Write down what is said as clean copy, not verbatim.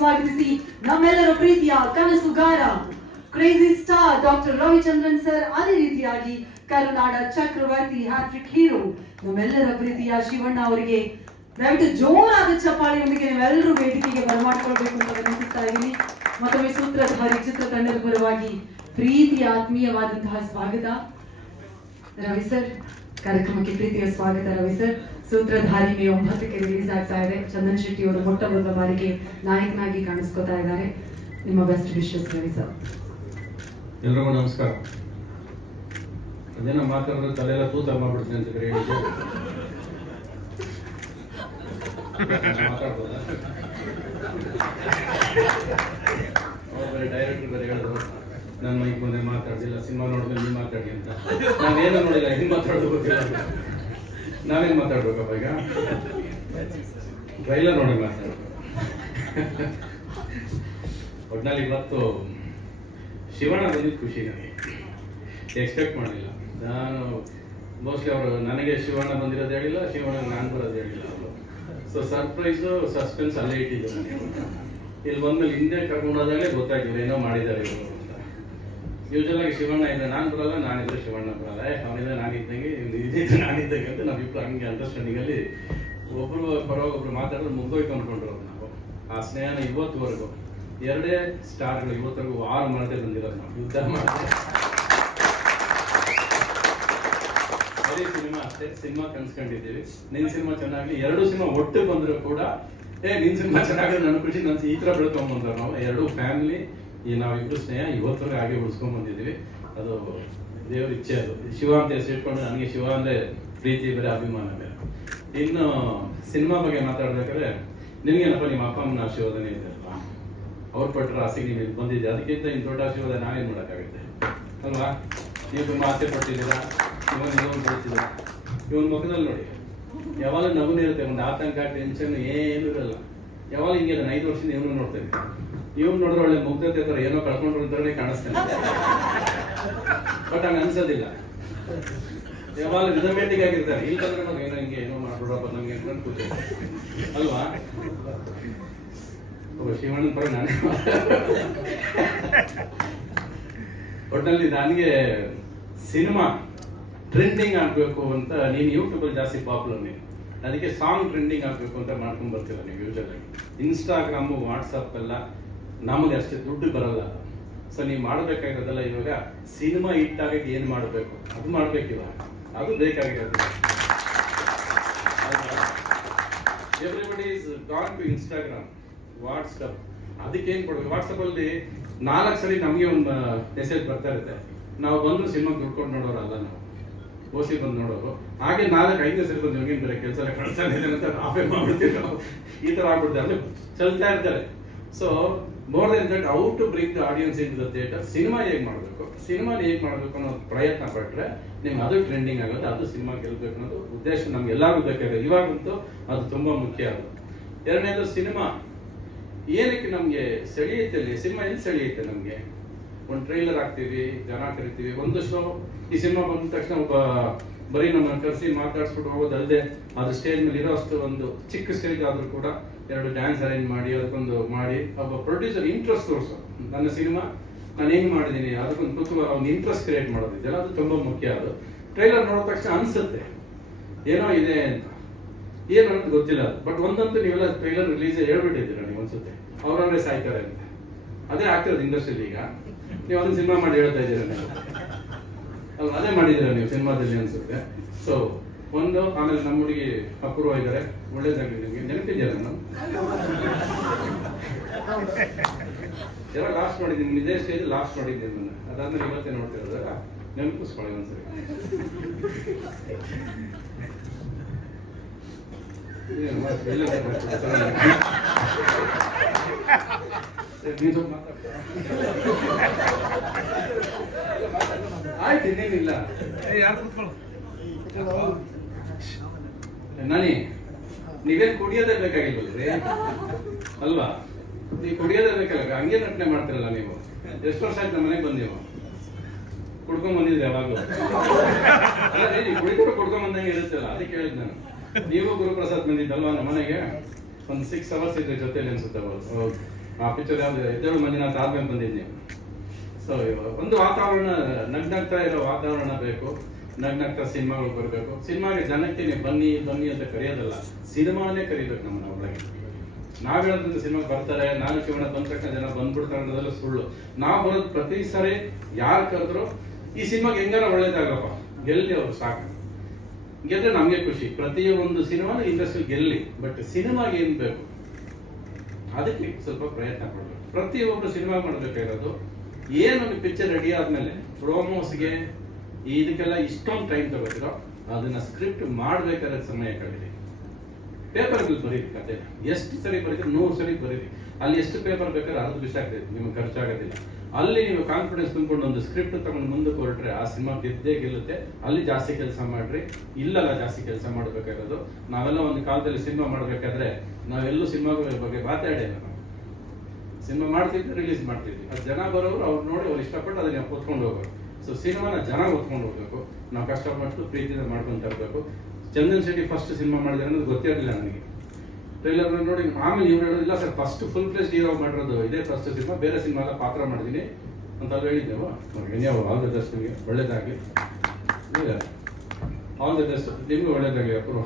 ಸ್ವಾಗತಿಸಿ ನಮ್ಮೆಲ್ಲರ ಪ್ರೀತಿಯ ಕನಸುಗಾರ crazy star doctor Ravichandran sir, ಅದೇ ರೀತಿಯಾಗಿ ಕರುನಾಡ ಚಕ್ರವರ್ತಿ ಹ್ಯಾಟ್ರಿಕ್ ಹೀರೋ ನಮ್ಮೆಲ್ಲರ ಪ್ರೀತಿಯ ಶಿವಣ್ಣ ಅವರಿಗೆ ದಯವಿಟ್ಟು ಜೋರಾದ ಚಪ್ಪಾಳೆಯೊಂದಿಗೆ ನೀವೆಲ್ಲರೂ ವೇದಿಕೆಗೆ ಬರಮಾಡ್ಕೊಳ್ಬೇಕು ಅಂತ ವಿನಂತಿಸ್ತಾ ಇದ್ದೀನಿ. ಮತ್ತೊಮ್ಮೆ ಸೂತ್ರಧಾರಿ ಚಿತ್ರತಂಡದ ಪರವಾಗಿ ಪ್ರೀತಿಯ ಆತ್ಮೀಯವಾದಂತಹ ಸ್ವಾಗತ. ರವಿ ಸರ್, ಕಾರ್ಯಕ್ರಮಕ್ಕೆ ಪ್ರೀತಿಯ ಸ್ವಾಗತ. ರವಿ ಸರ್, ಸೂತ್ರಧಾರಿ ಮೇ 9ಕ್ಕೆ ರಿಲೀಸ್ ಆಗ್ತಾ ಇದೆ. ಚಂದನ್ ಶೆಟ್ಟಿ ಅವರು ಮೊಟ್ಟ ಮೊದಲ ಬಾರಿಗೆ ನಾಯಕನಾಗಿ ಕಾಣಿಸ್ಕೋತಾ ಇದ್ದಾರೆ. ನಿಮ್ಮ ಬೆಸ್ಟ್ ವಿಶಸ್ ರವಿ ಸರ್. ಎಲ್ರಿಗೂ ನಮಸ್ಕಾರ. ಅದೇನೋ ಮಾತಾಡಿದ್ರೆ ತಲೆಲ್ಲ ತೂತ ಮಾಡ್ಬಿಡ್ತೀನಿ ಅಂತ ಹೇಳಿದ್ದು ಮಾತಾಡ್ಬೋದಾ? ಡೈರೆಕ್ಟರ್ ಬೇರೆ ಹೇಳಿದ್ರು ನನ್ನ ಮೈಕ್ ಮುಂದೆ ಮಾತಾಡ್ದಿಲ್ಲ, ಸಿನಿಮಾ ನೋಡಿದ್ರೆ ನೀವು ಮಾತಾಡಿ ಅಂತ. ನಾವೇನು ನೋಡಿಲ್ಲ, ಹಿಂಗೆ ಮಾತಾಡೋದು ಗೊತ್ತಿಲ್ಲ. ನಾವೇನು ಮಾತಾಡ್ಬೇಕಪ್ಪ ಈಗ? ಟ್ರೈಲರ್ ನೋಡಿ ಮಾತಾಡ್ಬೇಕು. ಒಟ್ನಲ್ಲಿ ಇವತ್ತು ಶಿವಣ್ಣ ಬಂದಿದ್ದು ಖುಷಿ. ನನಗೆ ಎಕ್ಸ್ಪೆಕ್ಟ್ ಮಾಡಲಿಲ್ಲ. ನಾನು ಮೋಸ್ಟ್ಲಿ ಅವರು ನನಗೆ ಶಿವಣ್ಣ ಬಂದಿರೋದು ಹೇಳಿಲ್ಲ, ಶಿವಣ್ಣ ನಾನು ಬರೋದು ಹೇಳಿಲ್ಲ ಅವರು. ಸೊ ಸರ್ಪ್ರೈಸು ಸಸ್ಪೆನ್ಸ್ ಅಲ್ಲೇ ಇಟ್ಟಿದ್ದು ನನಗೆ. ಇಲ್ಲಿ ಬಂದ್ಮೇಲೆ ಹಿಂದೆ ಕರ್ಕೊಂಡೋದಾಗಲೇ ಗೊತ್ತಾಗಿಲ್ಲ ಏನೋ ಮಾಡಿದ್ದಾರೆ ಇವರು ಅಂತ. ಯೂಶಲ್ ಆಗಿ ಶಿವಣ್ಣ ಇದ್ದರೆ ನಾನು ಬರಲ್ಲ, ನಾನಿದ್ರೆ ಶಿವಣ್ಣ ಬರಲ್ಲ, ಅವನಿದ್ರೆ ನಾನಿದ್ದಂಗೆ ಇದ್ದಿದ್ದು ನಾನಿದ್ದಂಗೆ ಅಂತ ನಾವಿಬ್ರು ಹಂಗೆ ಅಂಡರ್ಸ್ಟ್ಯಾಂಡಿಂಗಲ್ಲಿ ಒಬ್ರು ಪರವಾಗಿ ಒಬ್ರು ಮಾತಾಡಿದ್ರೆ ಮುಗ್ದೋಯ್ತು ಅಂದ್ಕೊಂಡ್ರು ನಾವು. ಆ ಸ್ನೇಹನ ಇವತ್ತುವರೆಗೂ ಎರಡೇ ಸ್ಟಾರ್ಗಳು ಇವತ್ತರೆಗೂ 6 ಮರತೆ ಬಂದಿರೋದು. ನಾವು ಯುದ್ಧ ಮಾಡಿದ್ರೆ ಬರೀ ಸಿನಿಮಾ ಅಷ್ಟೇ, ಸಿನಿಮಾ ಕನ್ಸ್ಕೊಂಡಿದ್ದೀವಿ. ನಿನ್ನ ಸಿನಿಮಾ ಚೆನ್ನಾಗಲಿ, 2 ಸಿನಿಮಾ ಒಟ್ಟು ಬಂದರೂ ಕೂಡ ನಿನ್ನ ಸಿನಿಮಾ ಚೆನ್ನಾಗಿದೆ ನನ್ನ ಖುಷಿ, ನನ್ನ ಈ ಥರ ಬೆಳ್ಕೊಂಬಂದವ್ರು ನಾವು. 2 ಫ್ಯಾಮಿಲಿ, ನಾವಿಬ್ರು ಸ್ನೇಹ ಇವತ್ತರೆಗೂ ಹಾಗೆ ಉಳಿಸ್ಕೊಂಡ್ಬಂದಿದ್ದೀವಿ. ಅದು ದೇವ್ರ ಇಚ್ಛೆ. ಅದು ಶಿವ ಅಂತ ಹೆಸರಿಟ್ಕೊಂಡು ನನಗೆ ಶಿವ ಅಂದರೆ ಪ್ರೀತಿ ಬೇರೆ, ಅಭಿಮಾನ ಬೇರೆ. ಇನ್ನು ಸಿನಿಮಾ ಬಗ್ಗೆ ಮಾತಾಡ್ಬೇಕಾದ್ರೆ ನಿನಗೇನಪ್ಪ ನಿಮ್ಮ ಅಪ್ಪ ಅಮ್ಮನ ಆಶೀರ್ವಾದನೇ ಇದೆ ಅಲ್ವಾ? ಅವ್ರು ಪಟ್ಟರೆ ಆಸೆಗೆ ನೀವು ಬಂದಿದ್ದೆ, ಅದಕ್ಕಿಂತ ಇನ್ನು ದೊಡ್ಡ ಆಶೀರ್ವಾದ ನಾವೇನು ಮಾಡೋಕ್ಕಾಗುತ್ತೆ ಅಲ್ವಾ? ನೀವು ತುಂಬ ಆಸೆ ಪಟ್ಟಿದ್ದೀರಾ, ಇವಾಗ ನೀವು ಬೆಳಿತಿದ್ದೀರ. ಇವನ ಮುಖದಲ್ಲಿ ನೋಡಿ ಯಾವಾಗಲೂ ನಗುನೇ ಇರುತ್ತೆ, ಒಂದು ಆತಂಕ ಟೆನ್ಷನ್ ಏನೂ ಇರಲ್ಲ. ಯಾವಾಗ ಹಿಂಗೆ 5 ವರ್ಷದಿಂದ ಇವನು ನೋಡ್ತೇನೆ. ಇವ್ನು ನೋಡಿದ್ರೆ ಒಳ್ಳೆ ಮುಗ್ಧತೆ ಥರ ಏನೋ ಕಳ್ಕೊಂಡ್ರು ಅಂತಾನೆ ಕಾಣಿಸ್ತೇನೆ, ಬಟ್ ಹಂಗೆ ಅನ್ಸೋದಿಲ್ಲ. ಯಾವಾಗ ರಿಸರ್ವೇಟಿವ್ ಆಗಿರ್ತಾರೆ. ಇಲ್ಲಿ ಬಂದ್ರೆ ನಾವು ಏನೋ ಹಿಂಗೆ ಏನೋ ಮಾಡ್ಬಿಡಪ್ಪ ನಮ್ಗೆ ಅಂತ ಕೂತೀವಿ ಅಲ್ವಾ? ಶಿವಣ್ಣನ ಪರ ನಾನೇ. ಒಟ್ಟಲ್ಲಿ ನನಗೆ ಸಿನಿಮಾ ಟ್ರೆಂಡಿಂಗ್ ಆಗಬೇಕು ಅಂತ, ನೀನು ಯೂಟ್ಯೂಬಲ್ಲಿ ಜಾಸ್ತಿ ಪಾಪ್ಯುಲರ್, ನೀನು ಅದಕ್ಕೆ ಸಾಂಗ್ ಟ್ರೆಂಡಿಂಗ್ ಆಗಬೇಕು ಅಂತ ಮಾಡ್ಕೊಂಡು ಬರ್ತೀರ ನೀವು. ಯೂಶಲ್ ಆಗಿ ಇನ್ಸ್ಟಾಗ್ರಾಮು ವಾಟ್ಸಪ್ ಎಲ್ಲ ನಮಗೆ ಅಷ್ಟೇ ದುಡ್ಡು ಬರಲ್ಲ. ಸೊ ನೀವು ಮಾಡಬೇಕಾಗಿರೋದಲ್ಲ ಇವಾಗ ಸಿನಿಮಾ ಹಿಟ್ ಆಗಕ್ಕೆ ಏನು ಮಾಡಬೇಕು ಅದು ಮಾಡಬೇಕಿಲ್ಲ, ಅದು ಬೇಕಾಗಿರೋದು. Everybody is gone to Instagram, WhatsApp. ಅದಕ್ಕೇನು ಕೊಡಬೇಕು? ವಾಟ್ಸಪ್ಪಲ್ಲಿ 4 ಸರಿ ನಮಗೆ ಒಂದು ಮೆಸೇಜ್ ಬರ್ತಾ ಇರುತ್ತೆ. ನಾವು ಬಂದು ಸಿನಿಮಾ ದುಡ್ಕೊಂಡು ನೋಡೋರಲ್ಲ, ನಾವು ಓಸಿ ಬಂದು ನೋಡೋರು. ಹಾಗೆ 4-5 ಸರಿ ಬಂದು ಹೋಗಿ ಬೇರೆ ಕೆಲಸ ಎಲ್ಲ ಕಳ್ಸ್ತಾ ಇದೆ ಅಂತ ಆಫೇ ಮಾಡ್ಬಿಡ್ತೀವಿ ನಾವು. ಈ ಥರ ಆಗ್ಬಿಡ್ತಾರೆ, ಅಂದರೆ ಚಲ್ತಾ ಇರ್ತಾರೆ. So more than that, how to bring the audience into the theatre. Cinema ಹೇಗೆ ಮಾಡಬೇಕು, ಸಿನಿಮಾನ ಹೇಗೆ ಮಾಡಬೇಕು ಅನ್ನೋ ಪ್ರಯತ್ನ ಪಟ್ಟರೆ ನಿಮ್ಗೆ ಅದು ಟ್ರೆಂಡಿಂಗ್ ಆಗೋದು, ಅದು ಸಿನಿಮಾ ಗೆಲ್ಲಬೇಕು ಅನ್ನೋದು ಉದ್ದೇಶ ನಮ್ಗೆ ಎಲ್ಲರಿಗೂ ಬೇಕಾಗಿದೆ. ಇವಾಗಂತೂ ಅದು ತುಂಬ ಮುಖ್ಯ. ಅದು ಎರಡನೇದು, ಸಿನಿಮಾ ಏನಕ್ಕೆ ನಮಗೆ ಸೆಳೆಯುತ್ತೆ? ಅಲ್ಲಿ ಸಿನಿಮಾ ಎಲ್ಲಿ ಸೆಳೆಯುತ್ತೆ ನಮಗೆ? ಒಂದು ಟ್ರೈಲರ್ ಹಾಕ್ತೀವಿ, ಜನ ಕರಿತೀವಿ, ಒಂದು ಶೋ. ಈ ಸಿನಿಮಾ ಬಂದ ತಕ್ಷಣ ಒಬ್ಬ ಬರೀ ನಮ್ಮನ್ನು ಕರೆಸಿ ಮಾತಾಡ್ಸ್ಬಿಟ್ಟು ಹೋಗೋದಲ್ಲದೆ ಅದು ಸ್ಟೇಜ್ ಮೇಲೆ ಇರೋ ಅಷ್ಟು ಒಂದು ಚಿಕ್ಕ ಸ್ಟೇಜ್ ಆದರೂ ಕೂಡ 2 ಡ್ಯಾನ್ಸ್ ಅರೇಂಜ್ ಮಾಡಿ ಅದಕ್ಕೊಂದು ಮಾಡಿ ಒಬ್ಬ ಪ್ರೊಡ್ಯೂಸರ್ ಇಂಟ್ರೆಸ್ಟ್ ತೋರಿಸೋ, ನನ್ನ ಸಿನಿಮಾ ನಾನು ಹೆಂಗೆ ಮಾಡಿದ್ದೀನಿ ಅದಕ್ಕೊಂದು ಕುತೂಹಲ, ಒಂದು ಇಂಟ್ರೆಸ್ಟ್ ಕ್ರಿಯೇಟ್ ಮಾಡೋದಿದೆಯಲ್ಲ, ಅದು ತುಂಬ ಮುಖ್ಯ. ಅದು ಟ್ರೈಲರ್ ನೋಡಿದ ತಕ್ಷಣ ಅನಿಸುತ್ತೆ ಏನೋ ಇದೆ ಅಂತ, ಏನು ಅನ್ನೋದು ಗೊತ್ತಿಲ್ಲ ಅದು. ಬಟ್ ಒಂದಂತೂ ನೀವೆಲ್ಲ ಟ್ರೈಲರ್ ರಿಲೀಸ್ ಹೇಳ್ಬಿಟ್ಟಿದ್ದೀರ ನೀವು ಅನ್ಸುತ್ತೆ, ಅವ್ರವ್ರೇ ಸಾಯ್ತಾರೆ ಅಂತ. ಅದೇ ಆಗ್ತಿರೋದು ಇಂಡಸ್ಟ್ರಿಯಲ್ಲಿ. ಈಗ ನೀವು ಅದನ್ನ ಸಿನಿಮಾ ಮಾಡಿ ಹೇಳ್ತಾ ಇದ್ದೀರ ನೀವು ಅಲ್ಲ, ಅದೇ ಮಾಡಿದ್ದೀರ ನೀವು ಸಿನಿಮಾದಲ್ಲಿ ಅನ್ಸುತ್ತೆ. ಸೊ ಒಂದು, ಆಮೇಲೆ ನಮ್ಮ ಹುಡುಗಿ ಅಪೂರ್ವ ಇದ್ದಾರೆ, ಒಳ್ಳೇದಾಗಲಿ. ನಿಮಗೆ ನೆನಪಿದೆಯಲ್ಲ ನಾನು ಎಲ್ಲ ಲಾಸ್ಟ್ ನೋಡಿದ್ದೀನಿ, ಇದೇ ಸ್ಟೇಜ್ ಲಾಸ್ಟ್ ನೋಡಿದ್ದೀನಿ ನಾನು. ಅದಾದ್ಮೇಲೆ ಇವತ್ತೇ ನೋಡ್ತಿರೋದಲ್ಲ, ನೆನಪಿಸ್ಕೊಳ್ಳಿ ಒಂದ್ಸರಿ. ಆಯ್ತು, ಇನ್ನೇನಿಲ್ಲ. ನಾನಿ ನೀವೇನು ಕುಡಿಯೋದೇ ಬೇಕಾಗಿಲ್ವಲ್ರಿ ಅಲ್ವಾ? ನೀವು ಕುಡಿಯೋದೇ ಬೇಕಲ್ಲ, ಹಂಗೆ ನಟನೆ ಮಾಡ್ತಿರಲ್ಲ ನೀವು. ಎಷ್ಟು ವರ್ಷ ಆಯ್ತು ನಮ್ಮ ಮನೆಗೆ ಬಂದು ನೀವು ಕುಡ್ಕೊಂಡ್ ಬಂದಿದ್ರಿ? ಯಾವಾಗಲೂ ನೀವು ಕುಡ್ಕೊಂಡ್ ಬಂದಂಗೆ ಇರುತ್ತಲ್ಲ, ಅದಕ್ಕೆ ಹೇಳಿದ್ ನಾನು. ನೀವು ಗುರುಪ್ರಸಾದ್ ಬಂದಿದ್ದಲ್ವಾ ನಮ್ಮ ಮನೆಗೆ? ಒಂದು 6 ಅವರ್ಸ್ ಇದ್ರೆ ಜೊತೆಲಿ ಅನ್ಸುತ್ತೆ. ಆ ಪಿಕ್ಚರ್ ಯಾವ್ದು ಎದ್ದೇಳು ಮಂಜುನಾಥ್ ಆದ್ಮೇಲೆ ಬಂದಿದ್ದೆ. ಸೊ ಒಂದು ವಾತಾವರಣ, ನಗ್ನಗ್ತಾ ಇರೋ ವಾತಾವರಣ ಬೇಕು, ನಗ್ನಗ್ತಾ ಸಿನಿಮಾಗಳು ಬರಬೇಕು. ಸಿನಿಮಾಗೆ ಜನಕ್ಕೆ ನೀವು ಬನ್ನಿ ಬನ್ನಿ ಅಂತ ಕರೆಯೋದಲ್ಲ, ಸಿನಿಮಾನೇ ಕರಿಬೇಕು ನಮ್ಮನ್ನ ಒಳಗೆ. ನಾವ್ ಹೇಳೋದ್ರಿಂದ ಸಿನಿಮಾಗೆ ಬರ್ತಾರೆ, ನಾನು ಶಿವಣ್ಣ ಬಂದ ತಕ್ಷಣ ಜನ ಬಂದ್ಬಿಡ್ತಾರೆ ಅನ್ನೋದೆಲ್ಲ ಸುಳ್ಳು. ನಾವು ಬರೋದು ಪ್ರತಿ ಸಾರಿ ಯಾರು ಕರೆದ್ರು ಈ ಸಿನಿಮಾಗೆ ಹೆಂಗಾರ ಒಳ್ಳೇದಾಗಪ್ಪ, ಗೆಲ್ಲಿ ಅವ್ರು ಸಾಕು, ಗೆದ್ರೆ ನಮ್ಗೆ ಖುಷಿ. ಪ್ರತಿಯೊಂದು ಸಿನಿಮಾನು ಇಂಡಸ್ಟ್ರಿ ಗೆಲ್ಲಿ, ಬಟ್ ಸಿನಿಮಾಗೆ ಏನ್ ಬೇಕು ಅದಕ್ಕೆ ಸ್ವಲ್ಪ ಪ್ರಯತ್ನ ಪಡ್ಬೇಕು. ಪ್ರತಿಯೊಬ್ರು ಸಿನಿಮಾ ಮಾಡ್ಬೇಕಾಗಿರೋದು ಏನೊಂದು ಪಿಕ್ಚರ್ ರೆಡಿ ಆದ್ಮೇಲೆ ಪ್ರೋಮೋಸ್ಗೆ ಇದಕ್ಕೆಲ್ಲ ಇಷ್ಟೊಂದು ಟೈಮ್ ತಗೋತಿರೋ ಅದನ್ನ ಸ್ಕ್ರಿಪ್ಟ್ ಮಾಡ್ಬೇಕಾದ್ರೆ ಸಮಯ ಕಳೀರಿ. ಪೇಪರ್ಗಳು ಬರೀರಿ, ಕತೆ ಎಷ್ಟು ಸರಿ ಬರೀರಿ, 100 ಸರಿ ಬರೀರಿ. ಅಲ್ಲಿ ಎಷ್ಟು ಪೇಪರ್ ಬೇಕಾದ್ರೆ ಅರ್ಧ ಬಿಸಿ ಆಗ್ತೈತೆ, ನಿಮ್ಗೆ ಖರ್ಚಾಗೋದಿಲ್ಲ. ಅಲ್ಲಿ ನೀವು ಕಾನ್ಫಿಡೆನ್ಸ್ ತುಂಬಿಕೊಂಡು ಒಂದು ಸ್ಕ್ರಿಪ್ಟ್ ತಗೊಂಡು ಮುಂದಕ್ಕೆ ಹೊರಟ್ರೆ ಆ ಸಿನಿಮಾ ಗೆದ್ದೇ ಗೆಲ್ಲುತ್ತೆ. ಅಲ್ಲಿ ಜಾಸ್ತಿ ಕೆಲಸ ಮಾಡ್ರಿ, ಇಲ್ಲಲ್ಲ ಜಾಸ್ತಿ ಕೆಲಸ ಮಾಡ್ಬೇಕಾಗಿರೋದು. ನಾವೆಲ್ಲ ಒಂದು ಕಾಲದಲ್ಲಿ ಸಿನಿಮಾ ಮಾಡ್ಬೇಕಾದ್ರೆ ನಾವೆಲ್ಲೂ ಸಿನಿಮಾಗಳ ಬಗ್ಗೆ ಮಾತಾಡೇ ನಾವು ಸಿನಿಮಾ ಮಾಡ್ತಿದ್ವಿ, ರಿಲೀಸ್ ಮಾಡ್ತಿದ್ವಿ. ಅದು ಜನ ಬರೋರು ಅವ್ರು ನೋಡಿ ಅವ್ರು ಇಷ್ಟಪಟ್ಟು ಅದನ್ನ ಹೊತ್ಕೊಂಡು ಹೋಗೋರು. ಸೊ ಸಿನಿಮಾನ ಜನ ಹೊತ್ಕೊಂಡು ಹೋಗ್ಬೇಕು, ನಾವು ಕಷ್ಟಪಟ್ಟು ಪ್ರೀತಿಯಿಂದ ಮಾಡ್ಕೊಂಡು ತರಬೇಕು. ಚಂದನ್ ಶೆಟ್ಟಿ ಫಸ್ಟ್ ಸಿನಿಮಾ ಮಾಡಿದ್ರೆ ಅನ್ನೋದು ಗೊತ್ತೇ ಇರಲಿಲ್ಲ ನನಗೆ. ಟ್ರೈಲರ್ ನೋಡಿ ಆಮೇಲೆ ಇವ್ರು ಹೇಳೋದಿಲ್ಲ sir first full flesh hero ಮಾಡಿರೋದು ಇದೇ ಫಸ್ಟ್ ಸಿನಿಮಾ, ಬೇರೆ ಸಿನಿಮಾ ಎಲ್ಲ ಪಾತ್ರ ಮಾಡಿದ್ದೀನಿ ಅಂತ ಹೇಳಿದ್ದೆವು. ನೀವು ಆಲ್ ದ ಬೆಸ್ಟ್, ನಿಮಗೆ ಒಳ್ಳೇದಾಗಲಿ, ಆಲ್ ದ ಬೆಸ್ಟ್, ನಿಮ್ಗೆ ಒಳ್ಳೇದಾಗಲಿ ಅಪ್ಪ.